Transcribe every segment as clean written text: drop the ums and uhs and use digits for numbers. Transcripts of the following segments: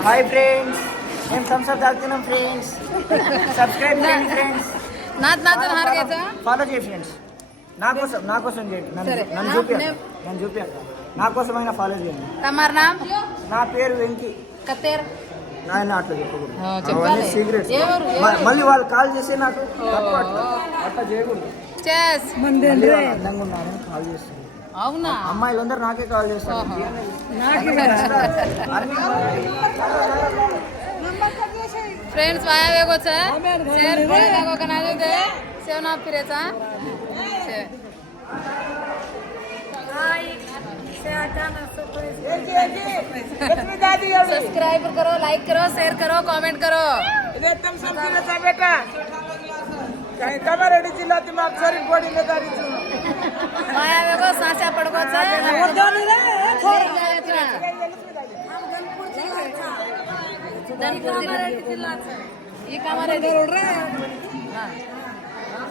Friends. Hi friends, మేము Thums Up తాగుతున్నాం friends. Subscribe చేయండి ఫ్రెండ్స్. నాతో హార్ గయా ఫాలో చేయండి ఫ్రెండ్స్. నా కోసం చేయండి. నన్ను చూపించండి. నా కోసమైనా ఫాలో చేయండి. తమర్ నామ్? నా పేరు వెంకీ. కతేర్ నాయన అట్లా చెప్పకూడదు, సీక్రెట్స్. మళ్ళీ వాళ్ళు కాల్ చేస్తే నాకు తప్పు, అట్లా చేయకూడదు. అందంగా ఉన్నారని కాల్ చేస్తారు. అవునా? అమ్మాయిలందరూ నాకే కాల్ చేస్తారు. फ्रेंड्स वाया वेगो छे शेयर करे लागो कना दे सेव ना फिरे चा हाय से आटाना सब्सक्राइब करो, लाइक करो, शेयर करो, कमेंट करो. एकदम सब फिरे चा बेटा. कहीं कमरेडी जिल्ला दिमाग सरी बॉडी में दारी छु. वाया वेगो साचा पडको छे वर्गानी रे छोड़ जाए छे. हम गणपुर जिल्ला छे. ये कामारे रोड रे. हां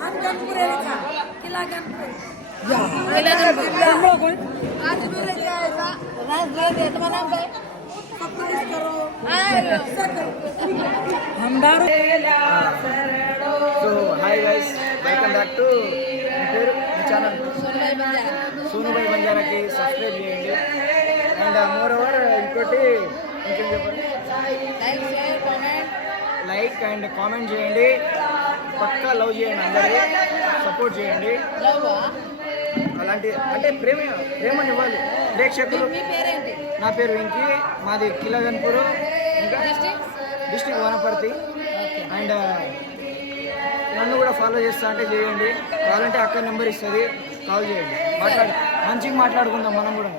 हम गणपुर रे छा. किला गणपुर आज मेरे क्या है सा राज दे तुम्हारा नाम क्या है? सब्सक्राइब करो. हम दारू. So hi guys, welcome back to my channel Sonu Bhai Banjara ki subscribe చేయండి. And moreover ఇంకోటి ఇంకేం చెప్పాలి, లైక్ అండ్ కామెంట్ చేయండి. పక్కా లవ్ చేయండి, అందరూ సపోర్ట్ చేయండి. అలాంటి అంటే ప్రేమని ఇవ్వాలి ప్రేక్షకులు. నా పేరు వెంకీ, మాది కిలగన్పూర్, ఇంకా డిస్ట్రిక్ట్ వనపర్తి. అండ్ నన్ను కూడా ఫాలో చేస్తా అంటే చేయండి. కావాలంటే అక్క నెంబర్ ఇస్తుంది, కాల్ చేయండి. మంచిగా మాట్లాడుకుందాం మనం కూడా.